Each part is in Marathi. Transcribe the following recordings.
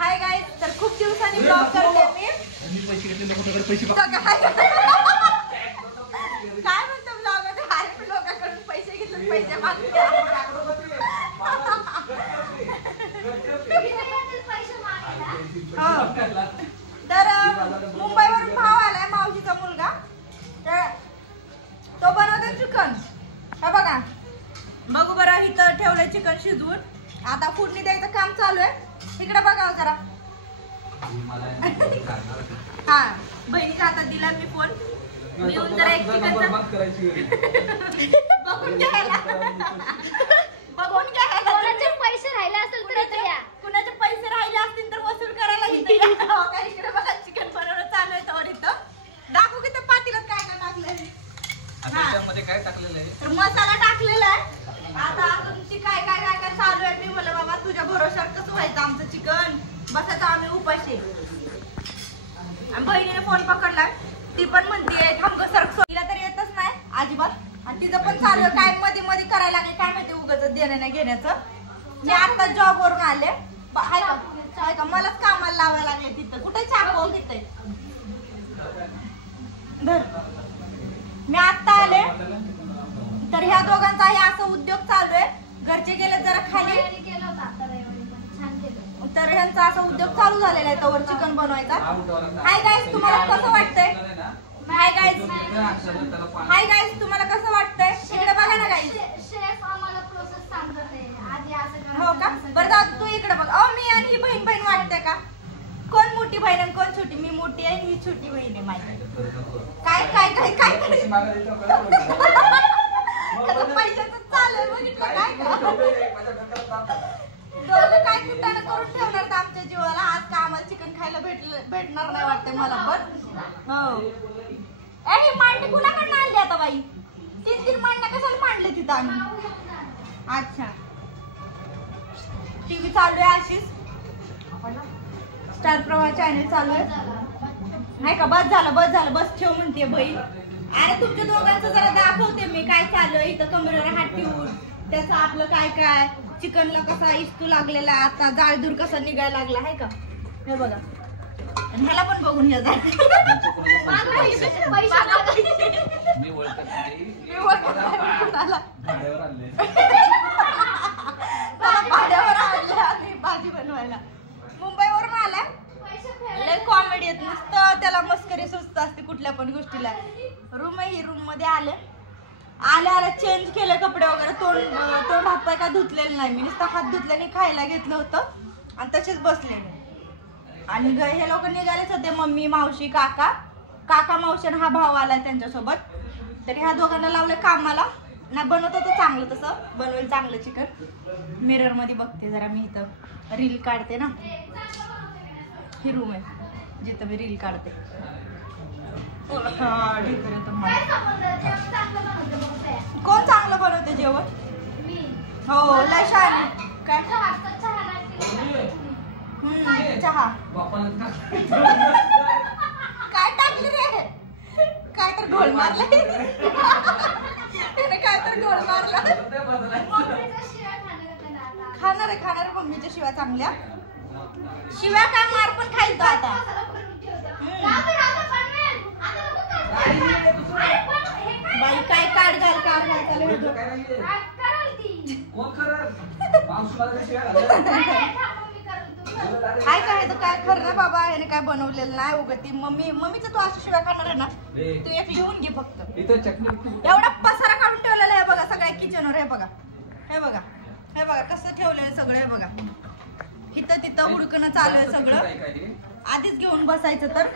हाय गाइस, तर खूप दिवसांनी ब्लॉग करते मी. पैसे घेतले लोकांकडे पैसे काय म्हणतो ब्लॉग मध्ये? हाय लोकांकडून पैसे घेतले, पैसे मागते. तर मुंबईवरून भाव आलाय, मावशीचा मुलगा. तर तो बनवतो चिकन. हे बघा, बघू बरं, इथं ठेवलंय चिकन शिजवून. आता फोडणी द्यायचं काम चालू आहे. इकडे बघा जरा. हा, बहिणीच्या हातात दिला मी फोन. मी येऊन जरा एक चिकनचा बघून घ्यायला. बघून घ्यायला. कोणाचे पैसे राहिले असेल तर इथे या. कुणाचे पैसे राहिले असतील तर वसूल करायला इथे या. इकडे बघा, चिकन बनवणं चालू आहे. तर इथं दाखवू की त्या पातेल्यात काय काय टाकलंय. त्यामध्ये काय टाकलेलं आहे? तर मसाला टाकलेला आहे. आता तुमची काय काय काय काय चालू आहे. मी म्हणलं बाबा तुझ्या भरोशावर कसं व्हायचं आमचं चिकन. बसायचं आम्ही उपाशी. आणि बहिणीने फोन पकडलाय. ती पण म्हणते थांब सरक. तिला तर येतच नाही अजिबात. आणि तिचं पण चालू आहे काय मध्ये मध्ये करायला लागले काय माहिती, उगाच देणं नाही घेण्याचं. मी आता जॉब वरून आले. हाय का मलाच कामाला लावायला लागले तिथं. कुठे चाकव तिथे धर. मी आता आले. तर ह्या दोघांचाही असं उद्योग चालू आहे. घरचे गेले जरा खाली. तर ह्यांचा असा उद्योग चालू झालेला आहे तवर चिकन बनवायचा. हाय गाईस, तुम्हाला कसं वाटतंय? हाय गाईस, हाय गाईस, तुम्हाला कसं वाटतंय? इकडे बघा ना गाईस. शेफ आम्हाला प्रोसेस सांगतात आहे. आधी असं करा. हो का? बरं दादा तू इकडे बघ. अहो मी आणि ही बहीण बहीण वाटते का? कोण मोठी बहीण आणि कोण छोटी? मी मोठी आहे, ही छोटी बहीण आहे माझी. काय काय काय काय पैशाचं चालू बघितलं काय काय कुठं करून ठेवणार तर आमच्या जीवाला. आज का आम्हाला चिकन खायला भेटणार नाही वाटतंय मला पण. हो, ही मांडणी कुणाकडनं आणली आता बाई? 3 मांडण्या कशाला मांडले तिथं आम्ही? अच्छा, टीव्ही चालू आहे अशीच. स्टार प्रवाह चॅनल चालू आहे. नाही का? बस झालं बस झालं, बस ठेव म्हणते बहीण. आणि तुमच्या दोघांचं जरा दाखवते मी काय चालू आहे इथं. कमरेवर हात ठेवून त्याचं आपलं काय काय चिकनला कसा इस्तू लागलेला, आता जाळधूर कसा निघायला लागला आहे का. हे बघा, आणि ह्याला पण बघून घ्या. भाड्यावर आणले आम्ही भाजी बनवायला. मुंबईवरून आलाय. लय कॉमेडी येत नुसतं त्याला मस्करी सुस्त असते कुठल्या पण गोष्टीला. रूम आहे, ही रूम मध्ये आले. आल्या चेंज केलं कपडे वगैरे. तोंड हातपाय काय धुतलेलं नाही मी. नुसतं हात धुतल्याने खायला घेतलं होतं आणि तसेच बसले. आणि हे लोक निघालेच होते, मम्मी मावशी काका मावशी हा भाव आलाय त्यांच्यासोबत. तर ह्या दोघांना लावलं कामाला. ना बनवत होतं चांगलं, तसं बनवेल चांगलं चिकन. मिरर मध्ये बघते जरा मी. इथं रील काढते ना, ही रूम आहे जिथं मी रील काढते. कोण चांगलं बनवते जेवण? हो, लय छान. काय चहा काय टाकलं रे? काय तर ढोल मारला. काय तर ढोल मारला. खाणार आहे मम्मीच्या शिव्या चांगल्या. शिव्या काय मार पण खायचो आता. बाई काय काढ घाल काय काय तर काय खरं ना बाबा. याने काय बनवलेलं नाही उगती. मम्मीचं तू अशी शिवाय खाणार आहे ना, तू एक लिहून घे फक्त. एवढा पसारा काढून ठेवलेला आहे बघा सगळ्या किचनवर. हे बघा, हे बघा, हे बघा कसं ठेवलंय सगळं. हे बघा, इथं तिथं हुडकणं चालू आहे सगळं. आधीच घेऊन बसायचं. तर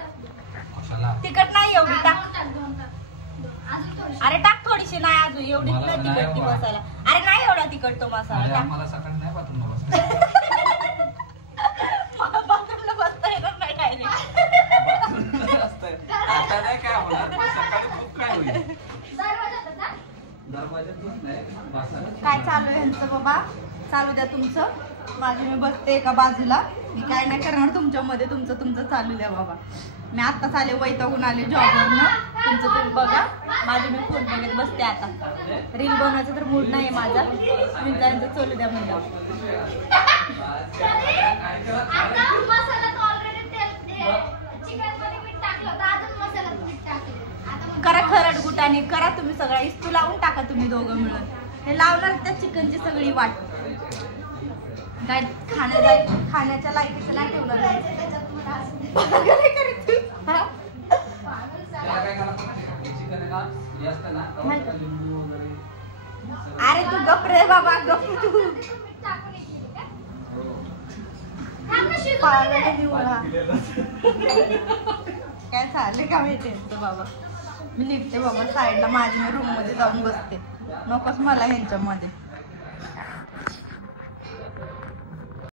तिखट नाही एवढी टाक. अरे टाक थोडीशी. नाही अजून एवढी नाही तिखट ती बसायला. अरे नाही एवढा तिखट तो मसाला. बाथरूमला बसता येणार नाही डायरेक्ट. काय चालू आहे यांचं बाबा? चालू द्या तुमचं. माझी मी बसते एका बाजूला. मी काय नाही करणार तुमच्यामध्ये. तुमचं चालू द्या बाबा. मी आत्ताच आले, वैतागून आले जॉबवरनं. तुमचं तुम्ही बघा. माझे मी फोन बघत बसते आता. रील बनवायचा तर मूड नाही माझा. मी त्यांचं चालू द्या म्हणलं. आणि करा तुम्ही सगळा इस्तू लावून टाका तुम्ही दोघं मिळून. हे लावणार त्या चिकनची सगळी वाट. काय खाण्याच्या लायकीचं नाही ठेवलं नाही. त्याच्यात मला असं दे. काय करते? हा? त्याला काय करा चिकन आहे ना हे असतं ना नाही. त्यावर लिंबू वगैरे अरे तू गप रे बाबा गप तू. मीठ टाकून एक केली का? थांब ना, शिजू पागल दे. आहे निवडा. काय चाललंय का माहिती आहे बाबा. मी निघते बाबा साईडला माझ्या रूम मध्ये जाऊन बसते. नकोच मला ह्यांच्यामध्ये.